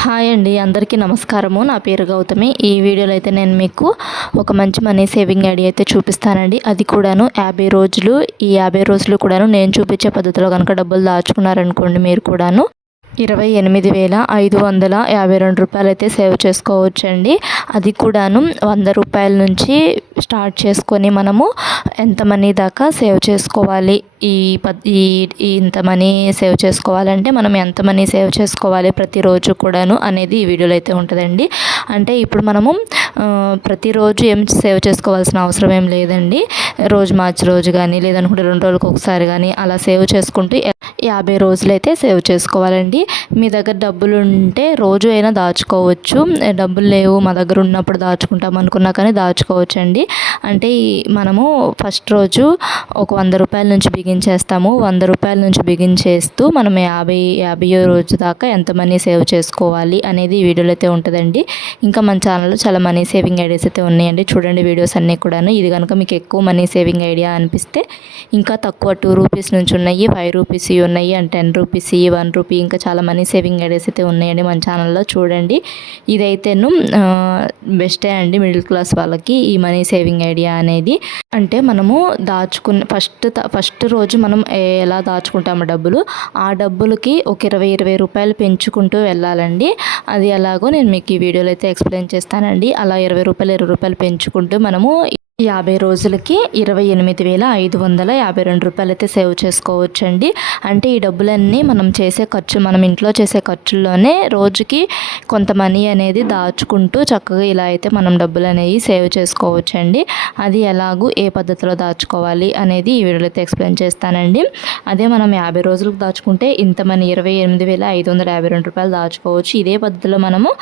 Hi అండి అందరికీ నమస్కారము. నా పేరు గౌతమి. ఈ వీడియోలో అయితే నేను మీకు ఒక మంచి మనీ సేవింగ్ ఐడియా అయితే చూపిస్తానండి. అది కూడాను యాభై రోజులు ఈ యాభై రోజులు కూడాను నేను చూపించే పద్ధతిలో కనుక డబ్బులు దాచుకున్నారనుకోండి మీరు కూడాను ఇరవై ఎనిమిది వేల ఐదు వందల యాభై రెండు రూపాయలు అయితే సేవ్ చేసుకోవచ్చండి. అది కూడాను వంద రూపాయల నుంచి స్టార్ట్ చేసుకొని మనము ఎంత మనీ దాకా సేవ్ చేసుకోవాలి? ఈ ప ఈ ఇంత మనీ సేవ్ చేసుకోవాలంటే మనం ఎంత మనీ సేవ్ చేసుకోవాలి ప్రతిరోజు కూడాను అనేది ఈ వీడియోలో అయితే ఉంటుందండి. అంటే ఇప్పుడు మనము ప్రతిరోజు ఏం సేవ్ చేసుకోవాల్సిన అవసరం ఏం లేదండి. రోజు మార్చి రోజు కానీ లేదనుకుంటే రెండు రోజులకు ఒకసారి కానీ అలా సేవ్ చేసుకుంటూ యాభై రోజులైతే సేవ్ చేసుకోవాలండి. మీ దగ్గర డబ్బులు ఉంటే రోజు అయినా దాచుకోవచ్చు. డబ్బులు లేవు మా దగ్గర ఉన్నప్పుడు దాచుకుంటాం అనుకున్నా కానీ దాచుకోవచ్చు అండి అంటే మనము ఫస్ట్ రోజు ఒక వంద రూపాయల నుంచి బిగించేస్తాము వంద రూపాయల నుంచి బిగించేస్తూ మనం యాభై యాభై రోజు దాకా ఎంత మనీ సేవ్ చేసుకోవాలి అనేది వీడియోలో అయితే ఉంటుందండి. ఇంకా మన ఛానల్లో చాలా మనీ సేవింగ్ ఐడియాస్ అయితే ఉన్నాయండి. చూడండి వీడియోస్ అన్నీ కూడాను. ఇది కనుక మీకు ఎక్కువ మనీ సేవింగ్ ఐడియా అనిపిస్తే ఇంకా తక్కువ టూ రూపీస్ నుంచి ఉన్నాయి ఫైవ్ రూపీస్ ఉన్నాయి. And ten rupees one rupee ఇంకా చాలా మనీ సేవింగ్ ఐడియాస్ అయితే ఉన్నాయండి మన ఛానల్లో. చూడండి. ఇదైతేను బెస్టే అండి మిడిల్ క్లాస్ వాళ్ళకి ఈ మనీ సేవింగ్ ఐడియా అనేది. అంటే మనము దాచుకున్న ఫస్ట్ ఫస్ట్ రోజు మనం ఎలా దాచుకుంటాము డబ్బులు? ఆ డబ్బులకి ఒక ఇరవై ఇరవై రూపాయలు పెంచుకుంటూ వెళ్ళాలండి. అది ఎలాగో నేను మీకు ఈ వీడియోలో అయితే ఎక్స్ప్లెయిన్ చేస్తానండి. అలా ఇరవై రూపాయలు ఇరవై రూపాయలు పెంచుకుంటూ మనము యాభై రోజులకి ఇరవై ఎనిమిది వేల ఐదు వందల యాభై రెండు రూపాయలు అయితే సేవ్ చేసుకోవచ్చండి. అంటే ఈ డబ్బులన్నీ మనం చేసే ఖర్చు మనం ఇంట్లో చేసే ఖర్చుల్లోనే రోజుకి కొంత మనీ అనేది దాచుకుంటూ చక్కగా ఇలా అయితే మనం డబ్బులు అనేవి సేవ్ చేసుకోవచ్చండి. అది ఎలాగూ ఏ పద్ధతిలో దాచుకోవాలి అనేది ఈ వీడియోలో అయితే ఎక్స్ప్లెయిన్ చేస్తానండి. అదే మనం యాభై రోజులకు దాచుకుంటే ఇంత మనీ ఇరవై ఎనిమిది వేల ఐదు వందల యాభై రెండు రూపాయలు దాచుకోవచ్చు. ఇదే పద్ధతిలో మనము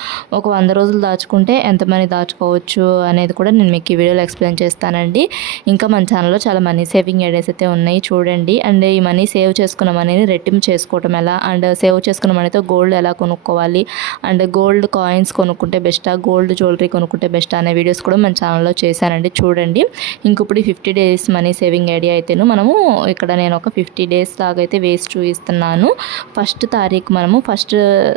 ఒక వంద రోజులు దాచుకుంటే ఎంత మనీ దాచుకోవచ్చు అనేది కూడా నేను మీకు ఈ వీడియోలో ఎక్స్ప్లెయిన్ చేస్తానండి. ఇంకా మన ఛానల్లో చాలా మనీ సేవింగ్ ఐడియాస్ అయితే ఉన్నాయి చూడండి. అండ్ ఈ మనీ సేవ్ చేసుకున్న మనీని రెట్టింపు చేసుకోవటం ఎలా? అండ్ సేవ్ చేసుకున్న మనీతో గోల్డ్ ఎలా కొనుక్కోవాలి? అండ్ గోల్డ్ కాయిన్స్ కొనుక్కుంటే బెస్టా గోల్డ్ జ్యువెలరీ కొనుక్కుంటే బెస్ట్ అనే వీడియోస్ కూడా మన ఛానల్లో చేశానండి. చూడండి. ఇంకప్పుడు fifty days money saving idea అయితేను మనము ఇక్కడ నేను ఒక ఫిఫ్టీ డేస్ లాగా అయితే వేస్ట్ చూపిస్తున్నాను. ఫస్ట్ తారీఖు మనము ఫస్ట్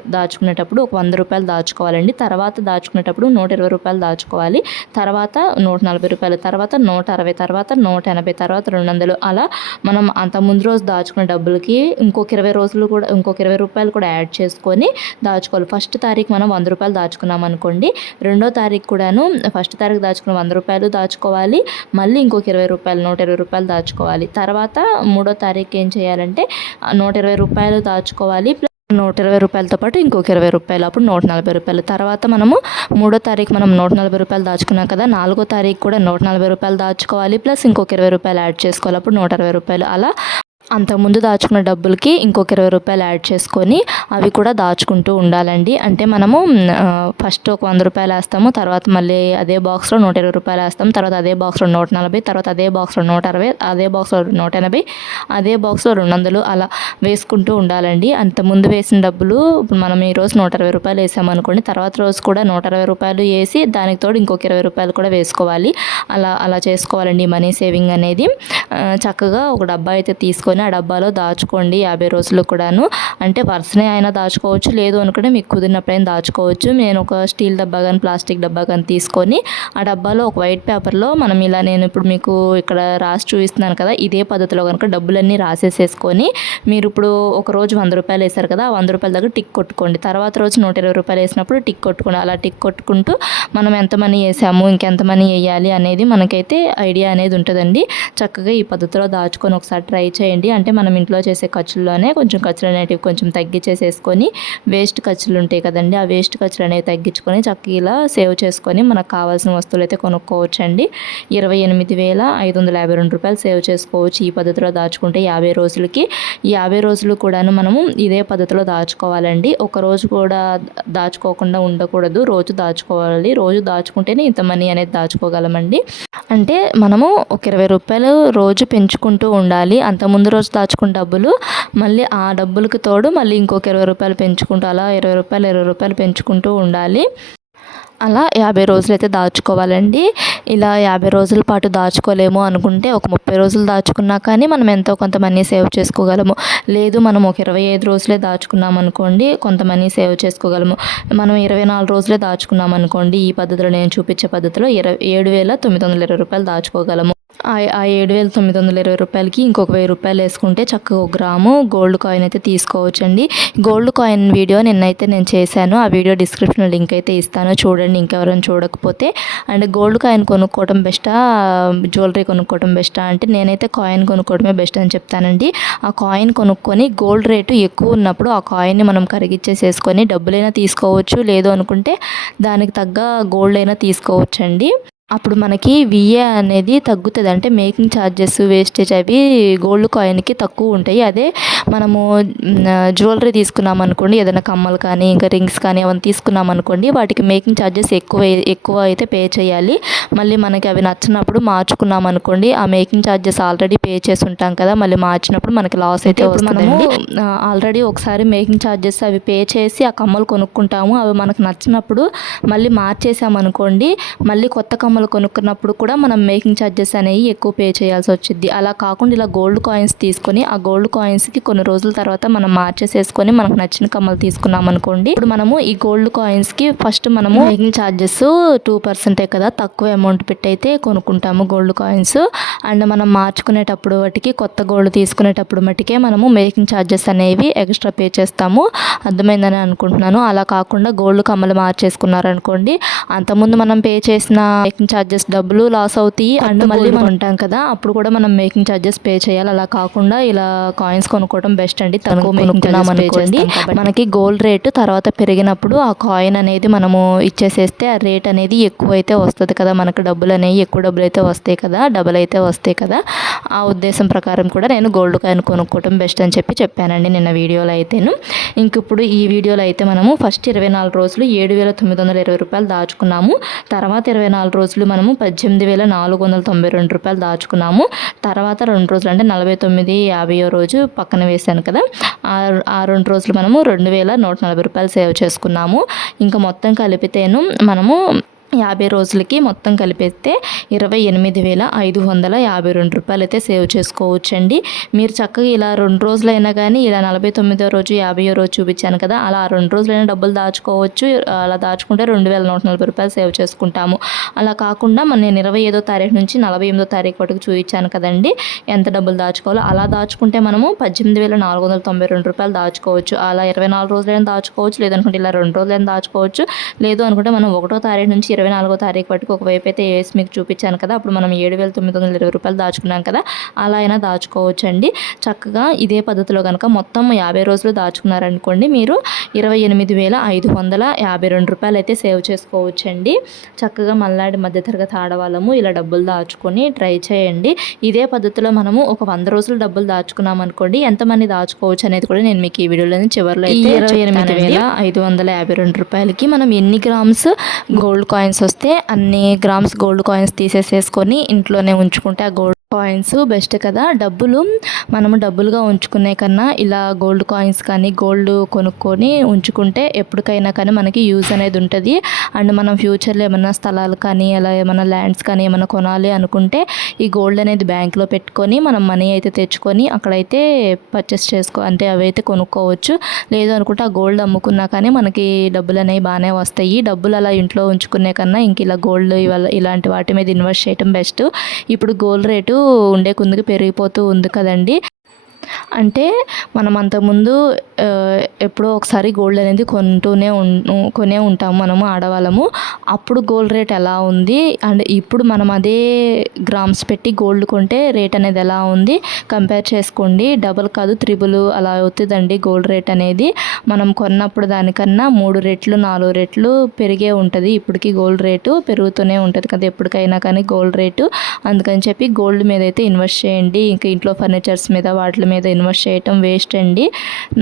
దాచుకునేటప్పుడు ఒక వంద రూపాయలు దాచుకోవాలండి. తర్వాత దాచుకునేటప్పుడు నూట ఇరవై రూపాయలు దాచుకోవాలి. తర్వాత నూట నలభై రూపాయలు వందల తర్వాత నూట అరవై తర్వాత నూట ఎనభై తర్వాత రెండు వందలు. అలా మనం అంత ముందు రోజు దాచుకున్న డబ్బులకి ఇంకొక ఇరవై రోజులు కూడా ఇంకొక ఇరవై రూపాయలు కూడా యాడ్ చేసుకొని దాచుకోవాలి. ఫస్ట్ తారీఖు మనం వంద రూపాయలు దాచుకున్నాం అనుకోండి రెండో తారీఖు కూడాను ఫస్ట్ తారీఖు దాచుకున్న వంద రూపాయలు దాచుకోవాలి మళ్ళీ ఇంకొక ఇరవై రూపాయలు నూట ఇరవై రూపాయలు దాచుకోవాలి. తర్వాత మూడో తారీఖు ఏం చేయాలంటే నూట ఇరవై రూపాయలు దాచుకోవాలి నూట ఇరవై రూపాయలతో పాటు ఇంకొక ఇరవై రూపాయలు అప్పుడు నూట నలభై రూపాయలు. తర్వాత మనము మూడో తారీఖు మనం నూట నలభై రూపాయలు దాచుకున్నాం కదా నాలుగో తారీఖు కూడా నూట నలభై రూపాయలు దాచుకోవాలి ప్లస్ ఇంకొక ఇరవై రూపాయలు యాడ్ చేసుకోవాలి అప్పుడు నూట అరవై రూపాయలు. అలా అంతకుముందు దాచుకున్న డబ్బులకి ఇంకొక ఇరవై రూపాయలు యాడ్ చేసుకొని అవి కూడా దాచుకుంటూ ఉండాలండి. అంటే మనము ఫస్ట్ ఒక వంద రూపాయలు వేస్తాము తర్వాత మళ్ళీ అదే బాక్స్లో నూట ఇరవై రూపాయలు వేస్తాం తర్వాత అదే బాక్స్లో నూట నలభై తర్వాత అదే బాక్స్లో నూట అరవై అదే బాక్స్లో నూట ఎనభై అదే బాక్స్లో రెండు వందలు అలా వేసుకుంటూ ఉండాలండి. అంత ముందు వేసిన డబ్బులు ఇప్పుడు మనం ఈరోజు నూట ఇరవై రూపాయలు వేసామనుకోండి తర్వాత రోజు కూడా నూట అరవై రూపాయలు వేసి దానికి తోడు ఇంకొక ఇరవై రూపాయలు కూడా వేసుకోవాలి. అలా అలా చేసుకోవాలండి మనీ సేవింగ్ అనేది. చక్కగా ఒక డబ్బా అయితే తీసుకొని తీసుకొని ఆ డబ్బాలో దాచుకోండి యాభై రోజులు కూడాను. అంటే వరుసనే అయినా దాచుకోవచ్చు లేదు అనుకుంటే మీకు కుదిరినప్పుడైనా దాచుకోవచ్చు. నేను ఒక స్టీల్ డబ్బా కానీ ప్లాస్టిక్ డబ్బా కానీ తీసుకొని ఆ డబ్బాలో ఒక వైట్ పేపర్లో మనం ఇలా నేను ఇప్పుడు మీకు ఇక్కడ రాసి చూపిస్తున్నాను కదా ఇదే పద్ధతిలో కనుక డబ్బులన్నీ రాసేసేసుకొని మీరు ఇప్పుడు ఒక రోజు వంద రూపాయలు వేశారు కదా ఆ వంద రూపాయల దగ్గర టిక్ కొట్టుకోండి. తర్వాత రోజు నూట ఇరవై రూపాయలు వేసినప్పుడు టిక్ కొట్టుకోండి. అలా టిక్ కొట్టుకుంటూ మనం ఎంత మనీ వేసాము ఇంకెంత మనీ వేయాలి అనేది మనకైతే ఐడియా అనేది ఉంటుందండి. చక్కగా ఈ పద్ధతిలో దాచుకొని ఒకసారి ట్రై చేయండి. చేసుకోండి అంటే మనం ఇంట్లో చేసే ఖర్చుల్లోనే కొంచెం ఖర్చులు అనేటివి కొంచెం తగ్గించేసేసుకొని వేస్ట్ ఖర్చులు ఉంటాయి కదండి ఆ వేస్ట్ ఖర్చులు అనేవి తగ్గించుకొని చక్కగా ఇలా సేవ్ చేసుకొని మనకు కావాల్సిన వస్తువులు అయితే కొనుక్కోవచ్చు అండి ఇరవై ఎనిమిది వేల ఐదు వందల యాభై రెండు రూపాయలు సేవ్ చేసుకోవచ్చు ఈ పద్ధతిలో దాచుకుంటే యాభై రోజులకి. యాభై రోజులు కూడాను మనము ఇదే పద్ధతిలో దాచుకోవాలండి. ఒక రోజు కూడా దాచుకోకుండా ఉండకూడదు. రోజు దాచుకోవాలి. రోజు దాచుకుంటేనే ఇంత మనీ అనేది దాచుకోగలమండి. అంటే మనము ఒక ఇరవై రూపాయలు రోజు పెంచుకుంటూ ఉండాలి. అంత ముందు రోజు దాచుకున్న డబ్బులు మళ్ళీ ఆ డబ్బులకు తోడు మళ్ళీ ఇంకొక ఇరవై రూపాయలు పెంచుకుంటూ అలా ఇరవై రూపాయలు ఇరవై రూపాయలు పెంచుకుంటూ ఉండాలి. అలా యాభై రోజులు అయితే దాచుకోవాలండి. ఇలా యాభై రోజుల పాటు దాచుకోలేము అనుకుంటే ఒక ముప్పై రోజులు దాచుకున్నా కానీ మనం ఎంతో కొంత మనీ సేవ్ చేసుకోగలము. లేదు మనం ఒక ఇరవై ఐదు రోజులే దాచుకున్నాం అనుకోండి కొంత మనీ సేవ్ చేసుకోగలము. మనం ఇరవై నాలుగు రోజులే దాచుకున్నాం అనుకోండి ఈ పద్ధతిలో నేను చూపించే పద్ధతిలో ఇరవై ఏడు వేల తొమ్మిది వందల ఇరవై రూపాయలు దాచుకోగలము. ఆ ఏడు వేల తొమ్మిది వందల ఇరవై రూపాయలకి ఇంకొక వెయ్యి రూపాయలు వేసుకుంటే చక్కగా ఒక గ్రాము గోల్డ్ కాయిన్ అయితే తీసుకోవచ్చండి. గోల్డ్ కాయిన్ వీడియో నిన్నైతే నేను చేశాను. ఆ వీడియో డిస్క్రిప్షన్లో లింక్ అయితే ఇస్తాను. చూడండి ఇంకెవరైనా చూడకపోతే. అండ్ గోల్డ్ కాయిన్ కొనుక్కోవడం బెస్టా? జ్యువెలరీ కొనుక్కోవడం బెస్టా? అంటే నేనైతే కాయిన్ కొనుక్కోవడమే బెస్ట్ అని చెప్తానండి. ఆ కాయిన్ కొనుక్కొని గోల్డ్ రేటు ఎక్కువ ఉన్నప్పుడు ఆ కాయిన్ని మనం కరిగిచ్చేసేసుకొని డబ్బులైనా తీసుకోవచ్చు. లేదు అనుకుంటే దానికి తగ్గ గోల్డ్ అయినా తీసుకోవచ్చండి. అప్పుడు మనకి విఏ అనేది తగ్గుతుంది. అంటే మేకింగ్ ఛార్జెస్ వేస్టేజ్ అవి గోల్డ్ కాయిన్కి తక్కువ ఉంటాయి. అదే మనము జ్యువెలరీ తీసుకున్నాం అనుకోండి ఏదైనా కమ్మలు కానీ ఇంకా రింగ్స్ కానీ అవన్నీ తీసుకున్నాం అనుకోండి వాటికి మేకింగ్ ఛార్జెస్ ఎక్కువ ఎక్కువ అయితే పే చేయాలి. మళ్ళీ మనకి అవి నచ్చినప్పుడు మార్చుకున్నాం అనుకోండి ఆ మేకింగ్ ఛార్జెస్ ఆల్రెడీ పే చేసి ఉంటాం కదా మళ్ళీ మార్చినప్పుడు మనకి లాస్ అయితే మనము ఆల్రెడీ ఒకసారి మేకింగ్ ఛార్జెస్ అవి పే చేసి ఆ కమ్మలు కొనుక్కుంటాము. అవి మనకు నచ్చినప్పుడు మళ్ళీ మార్చేసామనుకోండి మళ్ళీ కొత్త కమ్మలు కమ్మలు కొనుక్కున్నప్పుడు కూడా మనం మేకింగ్ ఛార్జెస్ అనేవి ఎక్కువ పే చేయాల్సి వచ్చింది అలా కాకుండా ఇలా గోల్డ్ కాయిన్స్ తీసుకొని ఆ గోల్డ్ కాయిన్స్కి కొన్ని రోజుల తర్వాత మనం మార్చేసేసుకొని మనకు నచ్చిన కమ్మలు తీసుకున్నాం అనుకోండి. ఇప్పుడు మనము ఈ గోల్డ్ కాయిన్స్కి ఫస్ట్ మనము మేకింగ్ ఛార్జెస్ టూ పర్సెంటే కదా తక్కువ అమౌంట్ పెట్టి అయితే కొనుక్కుంటాము గోల్డ్ కాయిన్స్. అండ్ మనం మార్చుకునేటప్పుడు వాటికి కొత్త గోల్డ్ తీసుకునేటప్పుడు మటుకే మనము మేకింగ్ ఛార్జెస్ అనేవి ఎక్స్ట్రా పే చేస్తాము. అర్థమైందని అనుకుంటున్నాను. అలా కాకుండా గోల్డ్ కమ్మలు మార్చేసుకున్నారనుకోండి అంతకుముందు మనం పే చేసిన మేకింగ్ మేకింగ్ ఛార్జెస్ డబ్బులు లాస్ అవుతాయి అండ్ మళ్ళీ మనం ఉంటాం కదా అప్పుడు కూడా మనం మేకింగ్ ఛార్జెస్ పే చేయాలి. అలా కాకుండా ఇలా కాయిన్స్ కొనుక్కోవడం బెస్ట్ అండి. తక్కువ కొనుక్కున్నాం అనుకోండి. మనకి గోల్డ్ రేటు తర్వాత పెరిగినప్పుడు ఆ కాయిన్ అనేది మనము ఇచ్చేసేస్తే ఆ రేట్ అనేది ఎక్కువ అయితే వస్తుంది కదా. మనకు డబ్బులు అనేవి ఎక్కువ డబ్బులు అయితే వస్తాయి కదా. డబ్బులు అయితే వస్తాయి కదా. ఆ ఉద్దేశం ప్రకారం కూడా నేను గోల్డ్ కాయిన్ కొనుక్కోవడం బెస్ట్ అని చెప్పి చెప్పానండి నిన్న వీడియోలో అయితేను. ఇంక ఇప్పుడు ఈ వీడియోలో అయితే మనము ఫస్ట్ ఇరవై నాలుగు రోజులు ఏడు వేల తొమ్మిది వందల ఇరవై రూపాయలు దాచుకున్నాము. తర్వాత ఇరవై నాలుగు రోజులు రోజులు మనము పద్దెనిమిది వేల నాలుగు వందల తొంభై రెండు రూపాయలు దాచుకున్నాము. తర్వాత రెండు రోజులు అంటే నలభై తొమ్మిది యాభైయో రోజు పక్కన వేసాను కదా. ఆ రెండు రోజులు మనము రెండు వేల నూట నలభై రూపాయలు సేవ్ చేసుకున్నాము. ఇంకా మొత్తం కలిపితేను మనము యాభై రోజులకి మొత్తం కలిపేస్తే ఇరవై ఎనిమిది వేల ఐదు వందల యాభై రెండు రూపాయలు అయితే సేవ్ చేసుకోవచ్చండి. మీరు చక్కగా ఇలా రెండు రోజులైనా కానీ ఇలా నలభై తొమ్మిదో రోజు యాభై రోజు చూపించాను కదా అలా రెండు రోజులైనా డబ్బులు దాచుకోవచ్చు. అలా దాచుకుంటే రెండు వేల నూట నలభై రూపాయలు సేవ్ చేసుకుంటాము. అలా కాకుండా మన నేను ఇరవై ఐదో తారీఖు నుంచి నలభై ఎనిమిదో తారీఖు వరకు చూపించాను కదండి ఎంత డబ్బులు దాచుకోవాలో. అలా దాచుకుంటే మనము పద్దెనిమిది వేల నాలుగు వందల తొంభై రెండు రూపాయలు దాచుకోవచ్చు. అలా ఇరవై నాలుగు రోజులైనా దాచుకోవచ్చు లేదనుకుంటే ఇలా రెండు రోజులైనా దాచుకోవచ్చు. లేదు అనుకుంటే మనం ఒకటో తారీఖు నుంచి ఇరవై ఇరవై నాలుగో తారీఖు వరకు ఒకవైపు అయితే వేసి మీకు చూపించాను కదా అప్పుడు మనం ఏడు వేల తొమ్మిది వందల ఇరవై రూపాయలు దాచుకున్నాం కదా అలా అయినా దాచుకోవచ్చండి. చక్కగా ఇదే పద్ధతిలో కనుక మొత్తం యాభై రోజులు దాచుకున్నారనుకోండి మీరు ఇరవై ఎనిమిది వేల ఐదు వందల యాభై రెండు రూపాయలు అయితే సేవ్ చేసుకోవచ్చండి. చక్కగా మల్లాడి మధ్యతరగతి ఆడవాళ్ళము ఇలా డబ్బులు దాచుకొని ట్రై చేయండి. ఇదే పద్ధతిలో మనము ఒక వంద రోజులు డబ్బులు దాచుకున్నాం అనుకోండి ఎంతమంది దాచుకోవచ్చు అనేది కూడా నేను మీకు ఈ వీడియోలో చివరిలో అయితే ఇరవై ఎనిమిది వేల ఐదు వందల యాభై రెండు రూపాయలకి మనం ఎన్ని గ్రామ్స్ గోల్డ్ కాయిన్స్ కాయిన్స్ వస్తే అన్ని గ్రామ్స్ గోల్డ్ కాయిన్స్ తీసేసేసుకొని ఇంట్లోనే ఉంచుకుంటే ఆ గోల్డ్ కాయిన్స్ బెస్ట్ కదా. డబ్బులు మనము డబ్బులుగా ఉంచుకునే కన్నా ఇలా గోల్డ్ కాయిన్స్ కానీ గోల్డ్ కొనుక్కొని ఉంచుకుంటే ఎప్పటికైనా కానీ మనకి యూజ్ అనేది ఉంటుంది. అండ్ మనం ఫ్యూచర్లో ఏమైనా స్థలాలు కానీ అలా ఏమైనా ల్యాండ్స్ కానీ ఏమైనా కొనాలి అనుకుంటే ఈ గోల్డ్ అనేది బ్యాంక్లో పెట్టుకొని మనం మనీ అయితే తెచ్చుకొని అక్కడైతే పర్చేస్ చేసుకో అంటే అవి అయితే కొనుక్కోవచ్చు. లేదు అనుకుంటే ఆ గోల్డ్ అమ్ముకున్నా కానీ మనకి డబ్బులు అనేవి బాగానే వస్తాయి. డబ్బులు అలా ఇంట్లో ఉంచుకునే కన్నా ఇంక ఇలా గోల్డ్ ఇవాళ ఇలాంటి వాటి మీద ఇన్వెస్ట్ చేయడం బెస్ట్ ఇప్పుడు గోల్డ్ రేటు ఉండే కొందుకు పెరిగిపోతూ ఉంది కదండి. అంటే మనం అంతకుముందు ఎప్పుడో ఒకసారి గోల్డ్ అనేది కొంటూనే కొనే ఉంటాము మనము ఆడవాళ్ళము. అప్పుడు గోల్డ్ రేట్ ఎలా ఉంది? అండ్ ఇప్పుడు మనం అదే గ్రామ్స్ పెట్టి గోల్డ్ కొంటే రేట్ అనేది ఎలా ఉంది? కంపేర్ చేసుకోండి. డబుల్ కాదు త్రిబుల్ అలా అవుతుందండి గోల్డ్ రేట్ అనేది. మనం కొన్నప్పుడు దానికన్నా మూడు రెట్లు నాలుగు రెట్లు పెరిగే ఉంటుంది. ఇప్పటికి గోల్డ్ రేటు పెరుగుతూనే ఉంటుంది కదా. ఎప్పటికైనా కానీ గోల్డ్ రేటు అందుకని చెప్పి గోల్డ్ మీద అయితే ఇన్వెస్ట్ చేయండి. ఇంకా ఇంట్లో ఫర్నిచర్స్ మీద వాటి మీద ఇన్వెస్ట్ చేయటం వేస్ట్ అండి.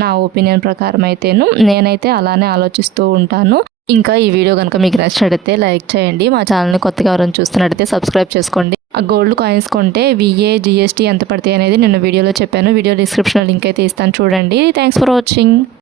నా ఒపీనియన్ ప్రకారం అయితేను నేనైతే అలానే ఆలోచిస్తూ ఉంటాను. ఇంకా ఈ వీడియో కనుక మీకు నచ్చినట్టయితే లైక్ చేయండి. మా ఛానల్ని కొత్తగా ఎవరైనా చూస్తున్నట్టయితే సబ్స్క్రైబ్ చేసుకోండి. ఆ గోల్డ్ కాయిన్స్ కొంటే విఏ జిఎస్టీ ఎంత పడతాయి అనేది నేను వీడియోలో చెప్పాను. వీడియో డిస్క్రిప్షన్లో లింక్ అయితే ఇస్తాను చూడండి. Thanks for watching